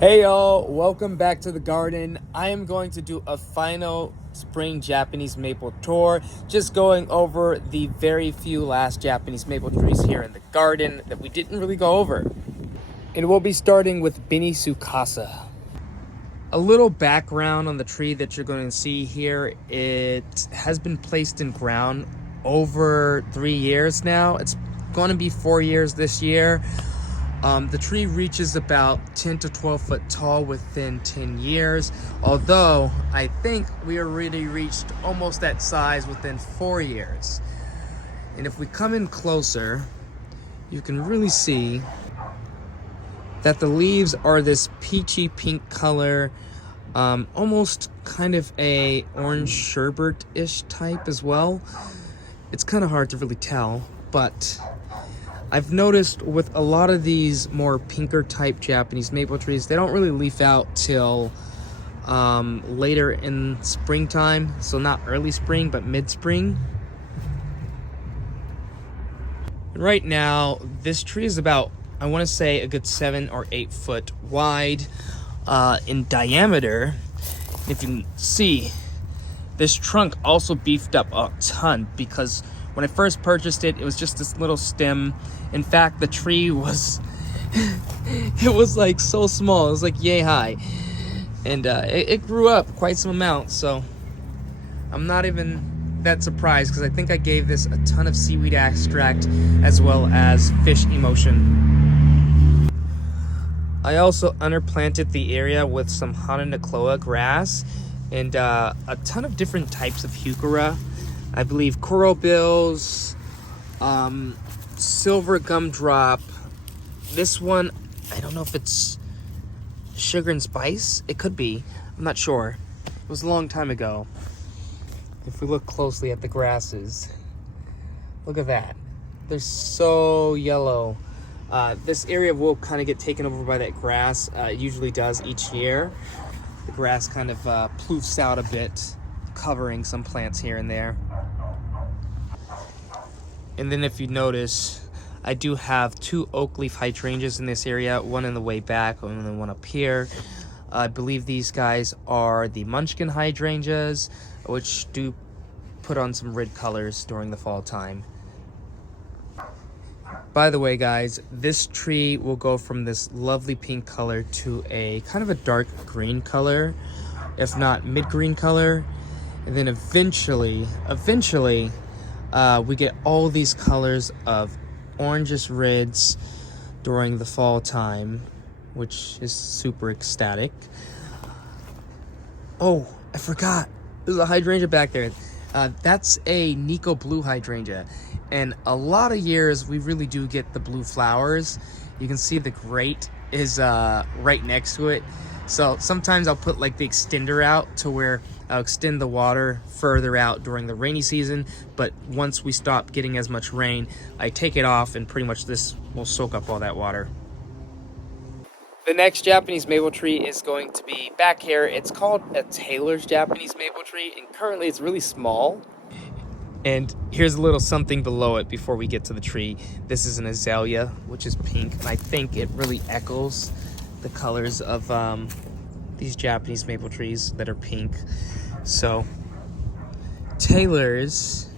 Hey y'all, welcome back to the garden. I am going to do a final spring Japanese maple tour, just going over the very few last Japanese maple trees here in the garden that we didn't really go over. And we'll be starting with Bini Sukasa. A little background on the tree that you're going to see here. It has been placed in ground over 3 years now. It's going to be 4 years this year. The tree reaches about 10 to 12 foot tall within 10 years, although I think we already reached almost that size within 4 years. And if we come in closer, you can really see that the leaves are this peachy pink color, almost kind of a orange sherbet-ish type as well. It's kind of hard to really tell, but I've noticed with a lot of these more pinker type Japanese maple trees, they don't really leaf out till later in springtime. So not early spring, but mid-spring. Right now, this tree is about, I want to say, a good 7 or 8 foot wide in diameter. If you can see, this trunk also beefed up a ton because when I first purchased it, it was just this little stem. In fact, the tree was, it was like so small. It was like yay high. And it grew up quite some amount. So I'm not even that surprised because I think I gave this a ton of seaweed extract as well as fish emulsion. I also underplanted the area with some Hanunokloa grass and a ton of different types of heuchera. I believe coral bills, silver gumdrop. This one, I don't know if it's sugar and spice. It could be. I'm not sure. It was a long time ago. If we look closely at the grasses, look at that. They're so yellow. This area will kind of get taken over by that grass. It usually does each year. The grass kind of ploofs out a bit, covering some plants here and there. And then if you notice, I do have 2 oak leaf hydrangeas in this area, one in the way back and then one up here. I believe these guys are the Munchkin hydrangeas, which do put on some red colors during the fall time. By the way, guys, this tree will go from this lovely pink color to a kind of a dark green color, if not mid-green color. And then eventually, we get all these colors of orangish reds during the fall time, which is super ecstatic. Oh, I forgot. There's a hydrangea back there. That's a Nikko blue hydrangea. And a lot of years, we really do get the blue flowers. You can see the grate is right next to it. So sometimes I'll put like the extender out to where I'll extend the water further out during the rainy season. But once we stop getting as much rain, I take it off and pretty much this will soak up all that water. The next Japanese maple tree is going to be back here. It's called a Taylor's Japanese maple tree, and currently it's really small. And here's a little something below it before we get to the tree. This is an azalea, which is pink, and I think it really echoes the colors of these Japanese maple trees that are pink. So Taylor's,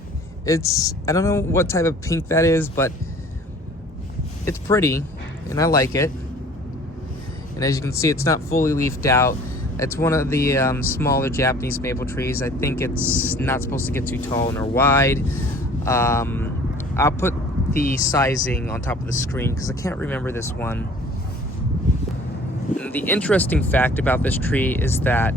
I don't know what type of pink that is, but it's pretty and I like it. And as you can see, it's not fully leafed out. It's one of the smaller Japanese maple trees. I think it's not supposed to get too tall nor wide. I'll put the sizing on top of the screen because I can't remember this one. And the interesting fact about this tree is that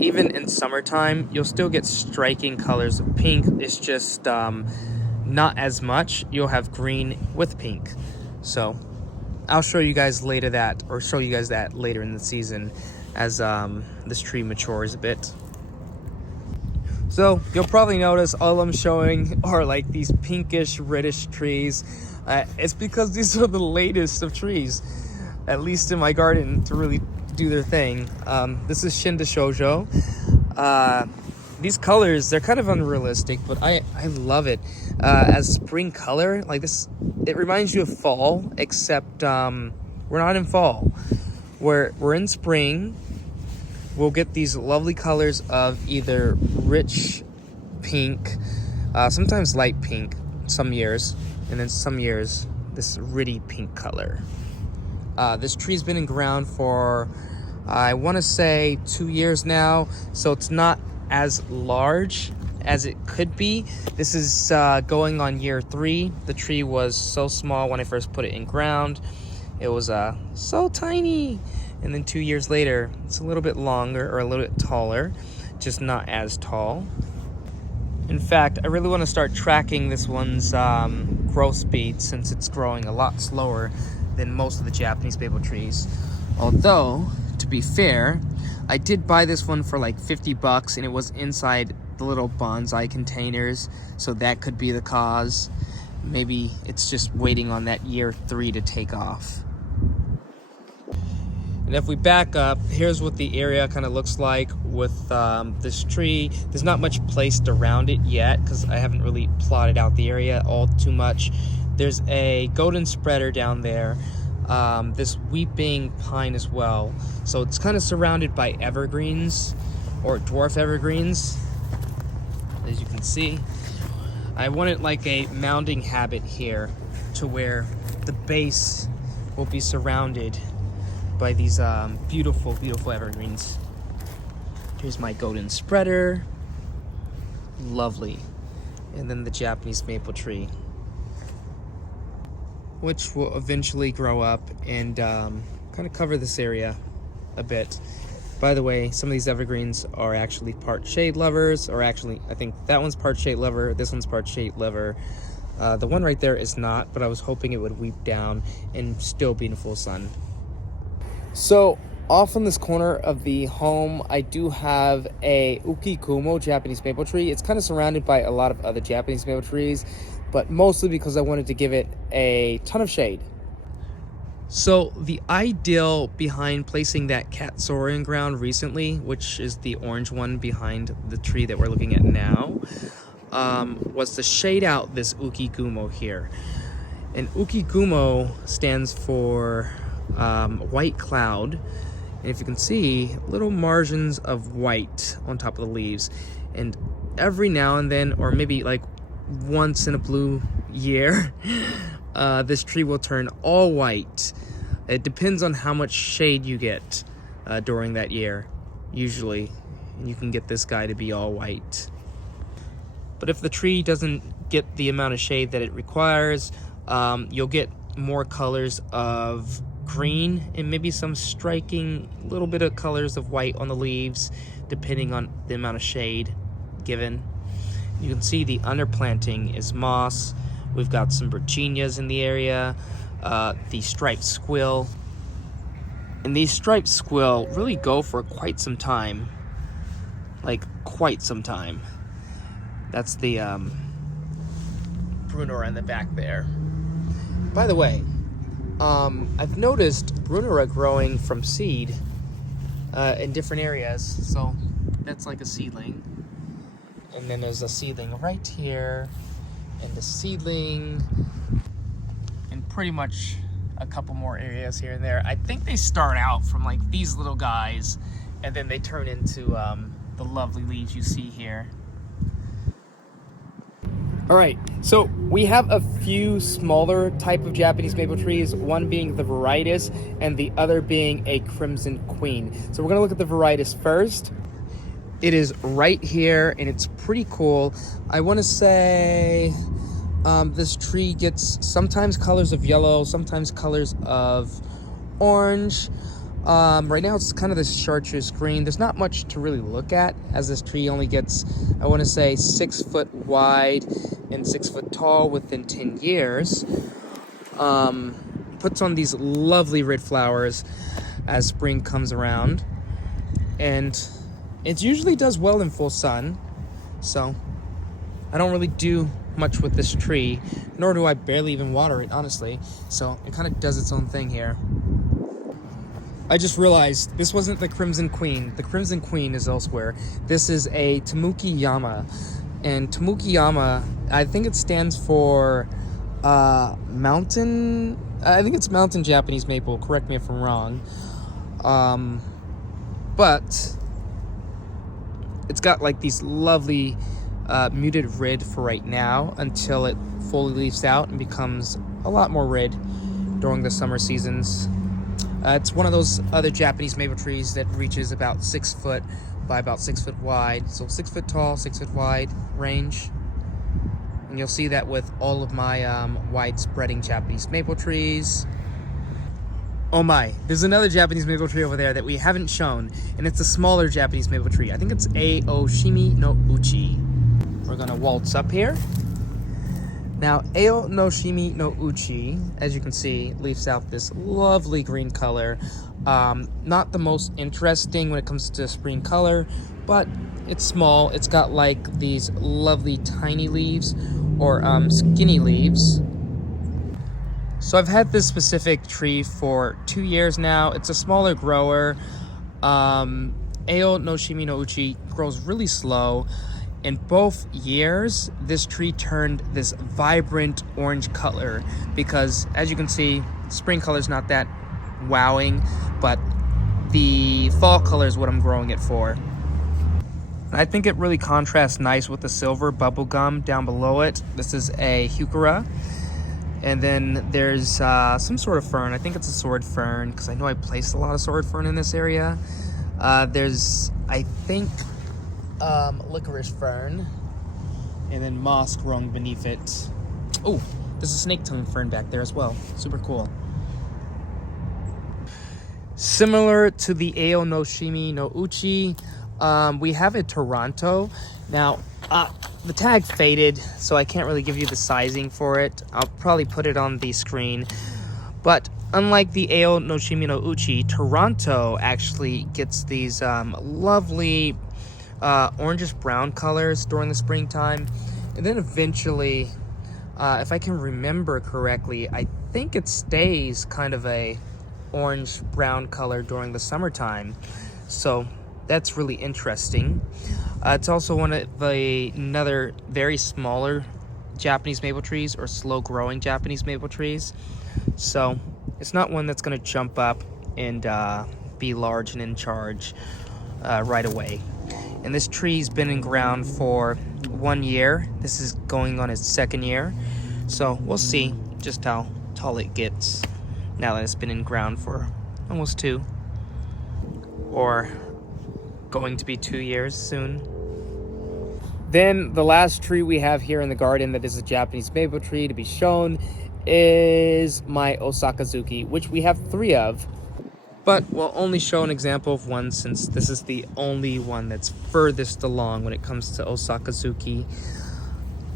even in summertime, you'll still get striking colors of pink. It's just not as much. You'll have green with pink. So I'll show you guys later that later in the season as this tree matures a bit. So you'll probably notice all I'm showing are like these pinkish reddish trees. It's because these are the latest of trees, at least in my garden, to really do their thing. This is Shinda Shoujo. These colors, they're kind of unrealistic, but I love it. As spring color, like this, it reminds you of fall, except we're not in fall. we're in spring. We'll get these lovely colors of either rich pink, sometimes light pink some years, and then some years this really pink color. This tree's been in ground for, I want to say 2 years now, so it's not as large as it could be. This is going on year 3. The tree was so small when I first put it in ground. It was so tiny, and then 2 years later it's a little bit longer or a little bit taller, just not as tall. In fact, I really want to start tracking this one's growth speed, since it's growing a lot slower than most of the Japanese maple trees. Although, to be fair, I did buy this one for like $50, and it was inside the little bonsai containers, so that could be the cause. Maybe it's just waiting on that year 3 to take off. And if we back up, here's what the area kind of looks like with this tree. There's not much placed around it yet because I haven't really plotted out the area all too much. There's a golden spreader down there, this weeping pine as well. So it's kind of surrounded by evergreens or dwarf evergreens, as you can see. I wanted like a mounding habit here to where the base will be surrounded by these beautiful, beautiful evergreens. Here's my golden spreader. Lovely. And then the Japanese maple tree, which will eventually grow up and kind of cover this area a bit. By the way, some of these evergreens are actually part shade lovers, or actually, I think that one's part shade lover, this one's part shade lover. The one right there is not, but I was hoping it would weep down and still be in full sun. So, off in this corner of the home, I do have a Ukikumo Japanese maple tree. It's kind of surrounded by a lot of other Japanese maple trees, but mostly because I wanted to give it a ton of shade. So the ideal behind placing that Katsura in ground recently, which is the orange one behind the tree that we're looking at now, was to shade out this Ukikumo here. And Ukikumo stands for white cloud. And if you can see, little margins of white on top of the leaves. And every now and then, or maybe like once in a blue year, this tree will turn all white. It depends on how much shade you get during that year, usually. And you can get this guy to be all white. But if the tree doesn't get the amount of shade that it requires, you'll get more colors of green and maybe some striking little bit of colors of white on the leaves, depending on the amount of shade given. You can see the underplanting is moss. We've got some Virginias in the area, the striped squill. And these striped squill really go for quite some time. Like, quite some time. That's the Brunnera in the back there. By the way, I've noticed Brunnera growing from seed in different areas. So that's like a seedling. And then there's a seedling right here, and a seedling, and pretty much a couple more areas here and there. I think they start out from like these little guys, and then they turn into the lovely leaves you see here. All right, so we have a few smaller type of Japanese maple trees, one being the Viridis and the other being a Crimson Queen. So we're gonna look at the Viridis first. It is right here, and it's pretty cool. I want to say this tree gets sometimes colors of yellow, sometimes colors of orange. Right now it's kind of this chartreuse green. There's not much to really look at, as this tree only gets, I want to say, 6 foot wide and 6 foot tall within 10 years. Puts on these lovely red flowers as spring comes around. And it usually does well in full sun, so I don't really do much with this tree, nor do I barely even water it, honestly. So it kind of does its own thing here. I just realized this wasn't the Crimson Queen. The Crimson Queen is elsewhere. This is a Tamukiyama. And Tamukiyama, I think it stands for mountain. I think it's mountain Japanese maple. Correct me if I'm wrong. But it's got like these lovely muted red for right now until it fully leaves out and becomes a lot more red during the summer seasons. It's one of those other Japanese maple trees that reaches about 6 foot by about 6 foot wide. So 6 foot tall, 6 foot wide range. And you'll see that with all of my wide spreading Japanese maple trees. Oh my, there's another Japanese maple tree over there that we haven't shown, and it's a smaller Japanese maple tree. I think it's Aoshimi no Uchi. We're gonna waltz up here. Now, Aoshimi no Uchi, as you can see, leaves out this lovely green color. Not the most interesting when it comes to spring color, but it's small. It's got like these lovely tiny leaves, or skinny leaves. So I've had this specific tree for 2 years now. It's a smaller grower. Aoshimi no Uchi grows really slow. In both years, this tree turned this vibrant orange color because, as you can see, spring color is not that wowing, but the fall color is what I'm growing it for. And I think it really contrasts nice with the silver bubble gum down below it. This is a heuchera. And then there's some sort of fern. I think it's a sword fern because I know I placed a lot of sword fern in this area. There's, I think, licorice fern, and then moss growing beneath it. Oh, there's a snake tongue fern back there as well. Super cool. Similar to the Aoshimi no Uchi, we have a Toronto. Now, the tag faded, so I can't really give you the sizing for it. I'll probably put it on the screen. But unlike the Aoshimi no Uchi, Toronto actually gets these lovely orangish brown colors during the springtime, and then eventually, if I can remember correctly, I think it stays kind of a orange brown color during the summertime. So that's really interesting. It's also one of another very smaller Japanese maple trees, or slow growing Japanese maple trees. So it's not one that's going to jump up and be large and in charge right away. And this tree's been in ground for 1 year. This is going on its 2nd year. So we'll see just how tall it gets now that it's been in ground for almost 2, or going to be 2 years soon. Then the last tree we have here in the garden that is a Japanese maple tree to be shown is my Osakazuki, which we have 3 of. But we'll only show an example of one since this is the only one that's furthest along when it comes to Osakazuki.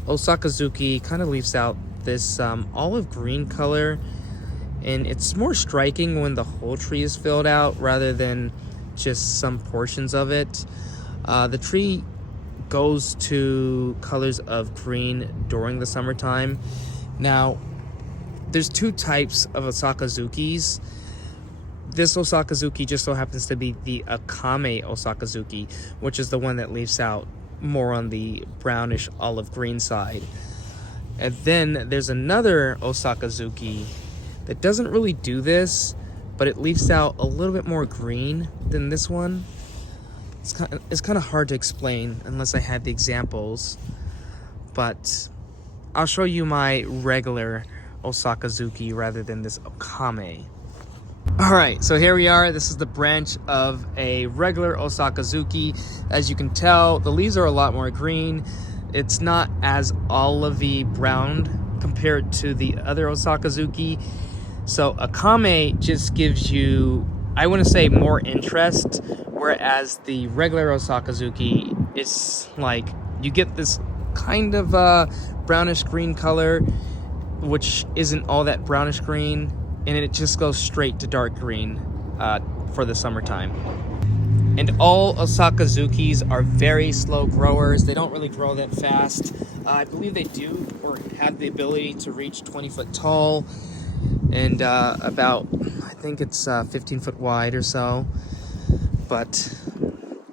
Osakazuki kind of leaves out this olive green color, and it's more striking when the whole tree is filled out rather than just some portions of it. The tree goes to colors of green during the summertime. Now, there's 2 types of Osakazukis. This Osakazuki just so happens to be the Akame Osakazuki, which is the one that leaves out more on the brownish olive green side. And then there's another Osakazuki that doesn't really do this, but it leaves out a little bit more green than this one. It's kind of hard to explain unless I had the examples, but I'll show you my regular Osakazuki rather than this Akame. Alright, so here we are. This is the branch of a regular Osakazuki. As you can tell, the leaves are a lot more green. It's not as olivey brown compared to the other Osakazuki. So Akame just gives you, I want to say, more interest, whereas the regular Osakazuki is like, you get this kind of brownish green color, which isn't all that brownish green, and it just goes straight to dark green for the summertime. And all Osakazukis are very slow growers. They don't really grow that fast. I believe they do, or have the ability to reach 20 foot tall and about, I think it's 15 foot wide or so. But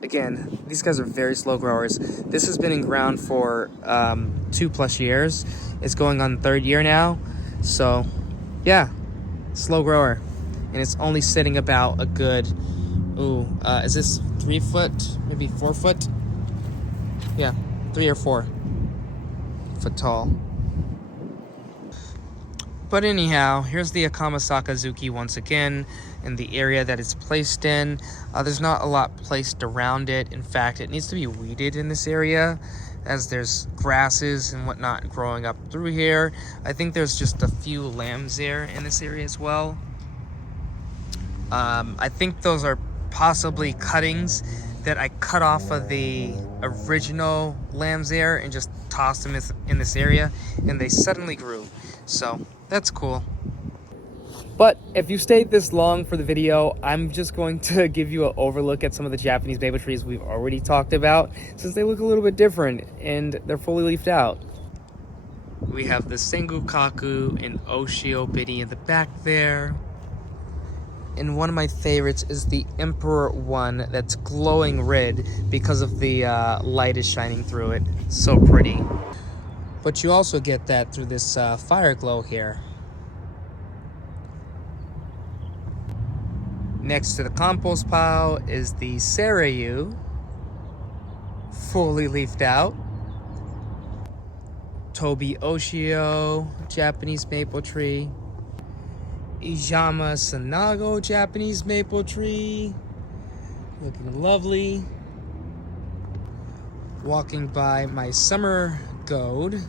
again, these guys are very slow growers. This has been in ground for 2+ years. It's going on the 3rd year now. So yeah, slow grower. and it's only sitting about a good, is this 3 foot, maybe 4 foot? Yeah, 3 or 4 foot tall. But anyhow, here's the Akamasaka Zuki once again in the area that it's placed in. There's not a lot placed around it. In fact, it needs to be weeded in this area, as there's grasses and whatnot growing up through here. I think there's just a few lambs there in this area as well. I think those are possibly cuttings that I cut off of the original lambs there and just tossed them in this area, and they suddenly grew. So that's cool. But if you stayed this long for the video, I'm just going to give you an overlook at some of the Japanese maple trees we've already talked about, since they look a little bit different and they're fully leafed out. We have the Sengokaku and Oshiobiri in the back there. And one of my favorites is the Emperor one that's glowing red because of the light is shining through it. So pretty. But you also get that through this fire glow here. Next to the compost pile is the Seiryu, fully leafed out. Tobi Oshio, Japanese maple tree. Ijama Sanago, Japanese maple tree, looking lovely. Walking by my summer gourd.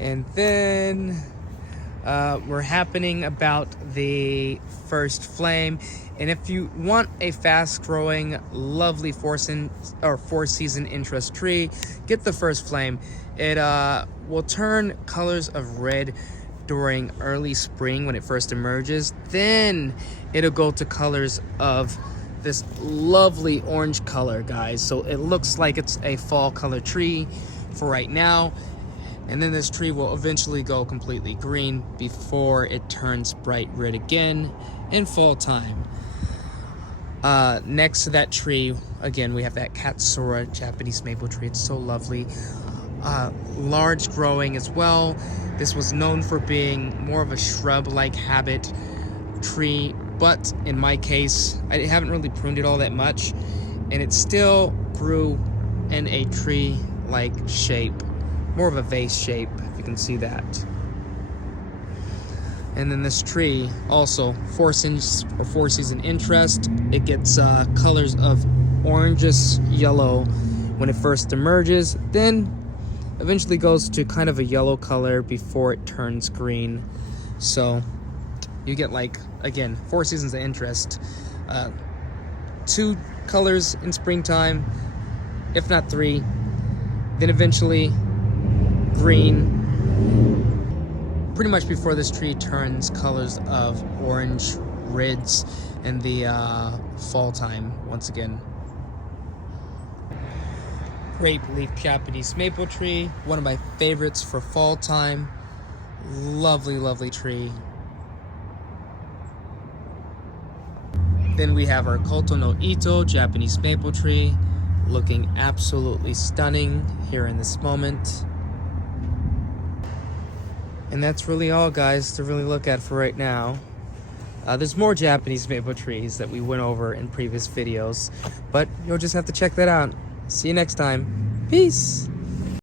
And then we're happening about the first flame. And if you want a fast-growing, lovely four-season interest tree, get the first flame. It will turn colors of red during early spring when it first emerges. Then it'll go to colors of this lovely orange color, guys. So it looks like it's a fall color tree for right now. And then this tree will eventually go completely green before it turns bright red again in fall time. Next to that tree, again, we have that Katsura Japanese maple tree. It's so lovely. Large growing as well. This was known for being more of a shrub-like habit tree, but in my case, I haven't really pruned it all that much, and it still grew in a tree-like shape, more of a vase shape, if you can see that. And then this tree, also four-season interest. It gets colors of orangish yellow when it first emerges, then eventually goes to kind of a yellow color before it turns green. So you get, like, again, 4 seasons of interest. 2 colors in springtime, if not 3. Then eventually green, pretty much before this tree turns colors of orange, reds in the fall time once again. Grape leaf Japanese maple tree, one of my favorites for fall time. Lovely, lovely tree. Then we have our Koto no Ito Japanese maple tree, looking absolutely stunning here in this moment. And that's really all, guys, to really look at for right now. There's more Japanese maple trees that we went over in previous videos, but you'll just have to check that out. See you next time. Peace!